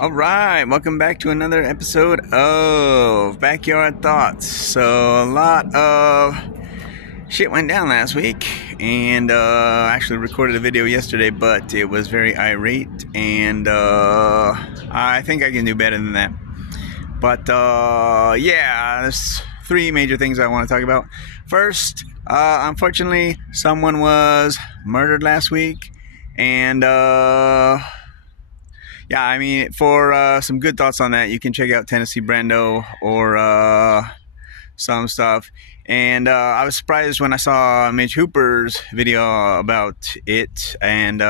All right, welcome back to another episode of Backyard Thoughts. So, a lot of shit went down last week, and actually recorded a video yesterday, but it was very irate, and I think I can do better than that. But yeah, there's three major things I want to talk about. First, unfortunately, someone was murdered last week, and yeah, I mean, for some good thoughts on that, you can check out Tennessee Brando or some stuff. And I was surprised when I saw Mitch Hooper's video about it, and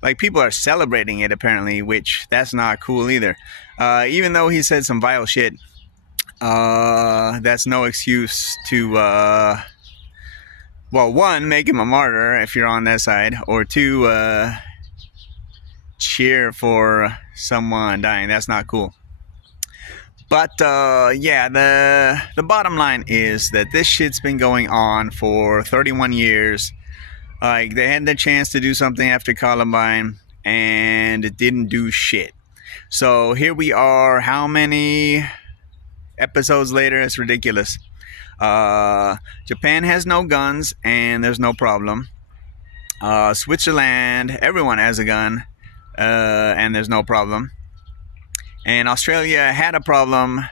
like people are celebrating it apparently, which that's not cool either. Even though he said some vile shit, that's no excuse to well, one, make him a martyr if you're on that side, or two, cheer for someone dying. That's not cool. But yeah, the bottom line is that this shit's been going on for 31 years. Like, they had the chance to do something after Columbine, and it didn't do shit. So here we are, how many episodes later? It's ridiculous. Japan has no guns, and there's no problem. Switzerland, everyone has a gun, and there's no problem. And Australia had a problem,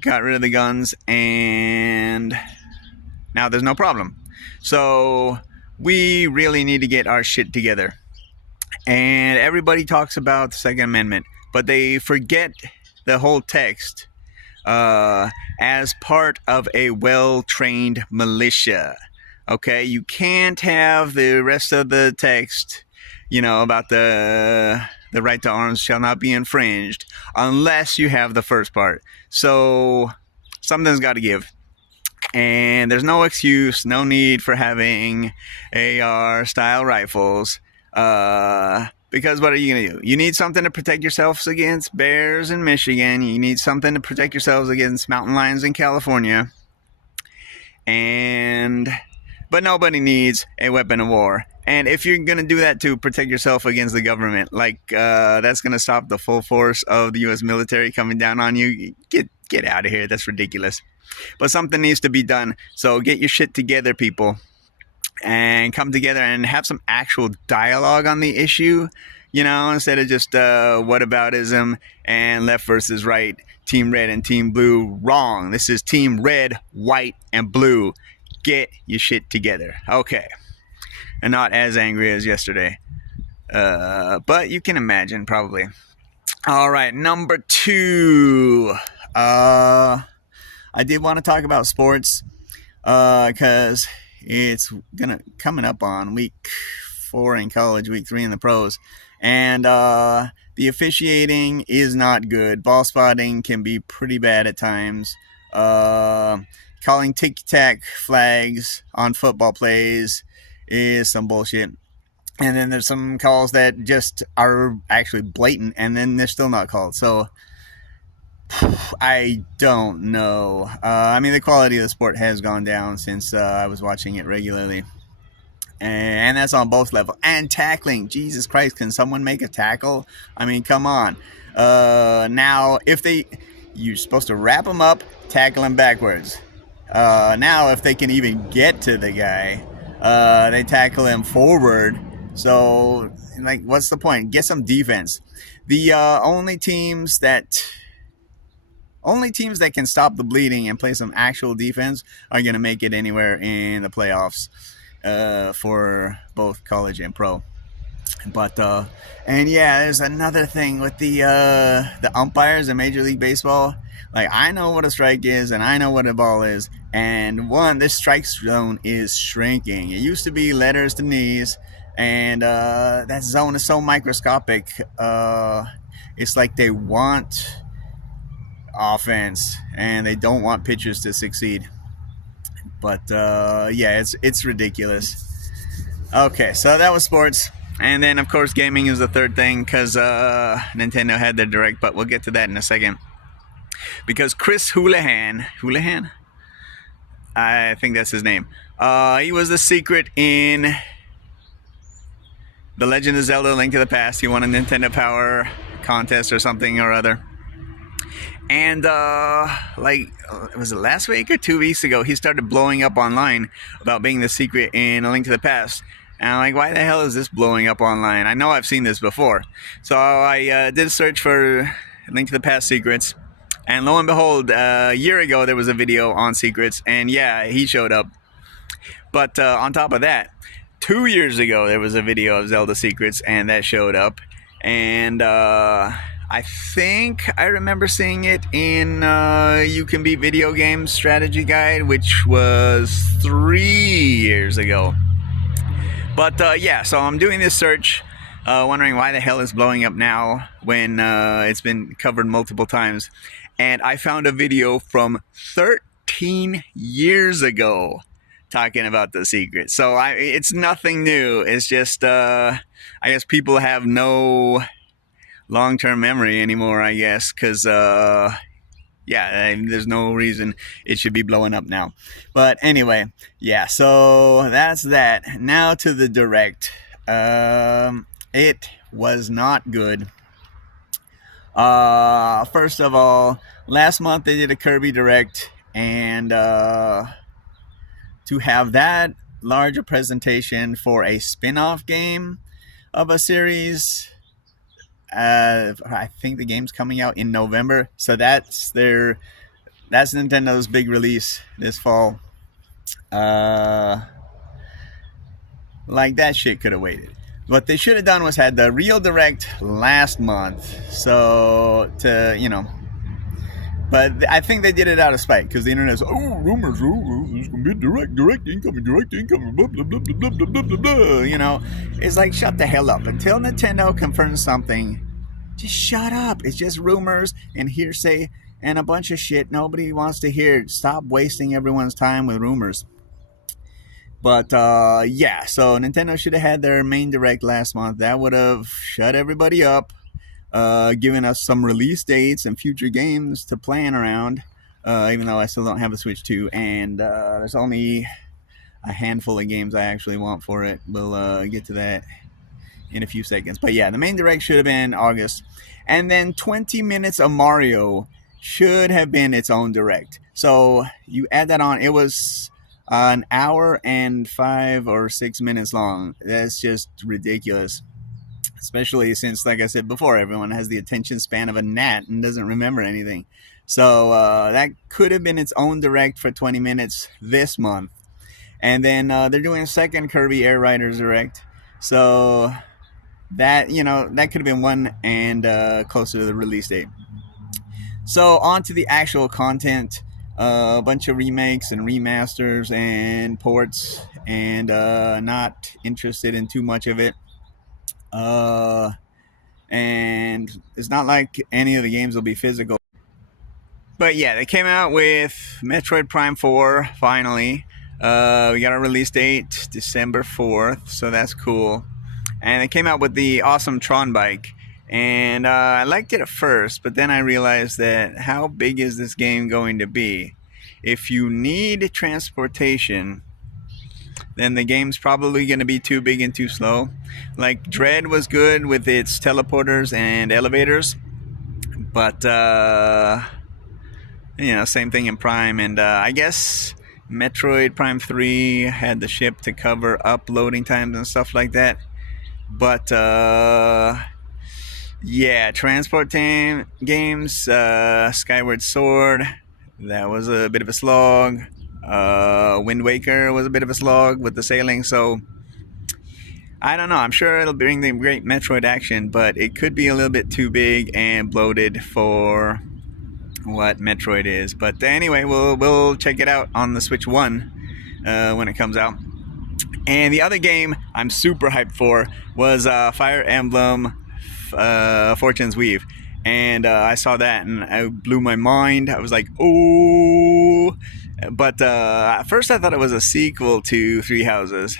got rid of the guns, and now there's no problem. So we really need to get our shit together. And everybody talks about the Second Amendment, but they forget the whole text as part of a well-trained militia. Okay, you can't have the rest of the text, about the right to arms shall not be infringed unless you have the first part. So something's got to give. And there's no excuse, no need for having AR-style rifles. Because what are you going to do? You need something to protect yourselves against bears in Michigan. You need something to protect yourselves against mountain lions in California. But nobody needs a weapon of war. And if you're going to do that to protect yourself against the government, that's going to stop the full force of the U.S. military coming down on you, get out of here. That's ridiculous. But something needs to be done. So get your shit together, people, and come together and have some actual dialogue on the issue, instead of just whataboutism and left versus right, team red and team blue. Wrong. This is team red, white, and blue. Get your shit together. Okay. And not as angry as yesterday. But you can imagine, probably. All right, number two. I did want to talk about sports because it's coming up on week 4 in college, week 3 in the pros. And the officiating is not good. Ball spotting can be pretty bad at times. Calling tic-tac flags on football plays is some bullshit. And then there's some calls that just are actually blatant, and then they're still not called. So I don't know. I mean, the quality of the sport has gone down since I was watching it regularly. And that's on both levels. And tackling. Jesus Christ, can someone make a tackle? I mean, come on. Now, you're supposed to wrap them up, tackle them backwards. Now, if they can even get to the guy, they tackle him forward. So, what's the point? Get some defense. The only teams that can stop the bleeding and play some actual defense are going to make it anywhere in the playoffs for both college and pro. But and yeah, there's another thing with the umpires in Major League Baseball. I know what a strike is and I know what a ball is. And this strike zone is shrinking. It used to be letters to knees, and that zone is so microscopic. It's like they want offense and they don't want pitchers to succeed. But yeah, it's ridiculous. Okay, so that was sports. And then, of course, gaming is the third thing because Nintendo had their Direct, but we'll get to that in a second. Because Chris Houlihan, I think that's his name, he was the secret in The Legend of Zelda: Link to the Past. He won a Nintendo Power contest or something or other. And was it last week or 2 weeks ago? He started blowing up online about being the secret in A Link to the Past. And I'm like, why the hell is this blowing up online? I know I've seen this before. So I did a search for Link to the Past secrets. And lo and behold, a year ago there was a video on secrets. And yeah, he showed up. But on top of that, 2 years ago there was a video of Zelda secrets. And that showed up. And I think I remember seeing it in You Can Beat Video Games Strategy Guide, which was 3 years ago. But yeah, so I'm doing this search, wondering why the hell it's blowing up now when it's been covered multiple times. And I found a video from 13 years ago talking about the secret. So it's nothing new. It's just, I guess people have no long-term memory anymore, I guess, because yeah, there's no reason it should be blowing up now. But anyway, yeah, so that's that. Now to the Direct. It was not good. First of all, last month they did a Kirby Direct, and to have that larger presentation for a spin-off game of a series, I think the game's coming out in November, so that's Nintendo's big release this fall. Like, that shit could have waited. What they should have done was had the real Direct last month, so but I think they did it out of spite, because the internet's, rumors, there's gonna be direct incoming, blah blah blah blah blah blah blah blah. It's like, shut the hell up. Until Nintendo confirms something, just shut up. It's just rumors and hearsay and a bunch of shit nobody wants to hear. Stop wasting everyone's time with rumors. But yeah, so Nintendo should have had their main Direct last month. That would have shut everybody up, given us some release dates and future games to plan around, even though I still don't have a Switch 2, and there's only a handful of games I actually want for it. We'll get to that in a few seconds. But yeah, the main Direct should have been August. And then 20 minutes of Mario should have been its own Direct. So you add that on, it was an hour and 5 or 6 minutes long. That's just ridiculous. Especially since, like I said before, everyone has the attention span of a gnat and doesn't remember anything. So that could have been its own Direct for 20 minutes this month. And then they're doing a second Kirby Air Riders Direct. So that, that could have been one and closer to the release date. So on to the actual content. A bunch of remakes and remasters and ports, and not interested in too much of it. And it's not like any of the games will be physical. But yeah, they came out with Metroid Prime 4, finally. We got a release date, December 4th, so that's cool. And they came out with the awesome Tron bike. And I liked it at first, but then I realized that how big is this game going to be? If you need transportation, then the game's probably going to be too big and too slow. Like, Dread was good with its teleporters and elevators, but same thing in Prime. And I guess Metroid Prime 3 had the ship to cover up loading times and stuff like that. But yeah, transport games, Skyward Sword, that was a bit of a slog. Wind Waker was a bit of a slog with the sailing. So I don't know. I'm sure it'll bring the great Metroid action, but it could be a little bit too big and bloated for what Metroid is. But anyway, we'll check it out on the Switch 1 when it comes out. And the other game I'm super hyped for was Fire Emblem Fortune's Weave. And I saw that and it blew my mind. I was like, oh. But at first I thought it was a sequel to Three Houses.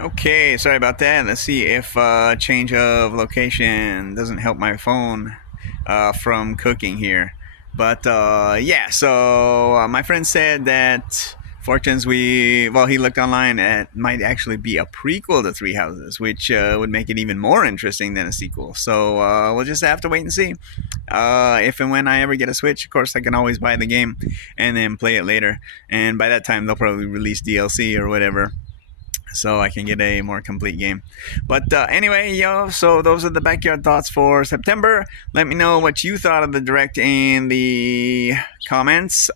Okay, sorry about that. Let's see if change of location doesn't help my phone from cooking here. But yeah, so my friend said that Fortunes, he looked online and it might actually be a prequel to Three Houses, which would make it even more interesting than a sequel. So we'll just have to wait and see. If and when I ever get a Switch, of course, I can always buy the game and then play it later. And by that time, they'll probably release DLC or whatever, so I can get a more complete game. But anyway, so those are the backyard thoughts for September. Let me know what you thought of the direct in the comments.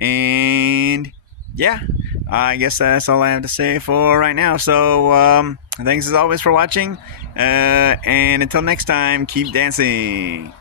And yeah, I guess that's all I have to say for right now. So thanks as always for watching. And until next time, keep dancing.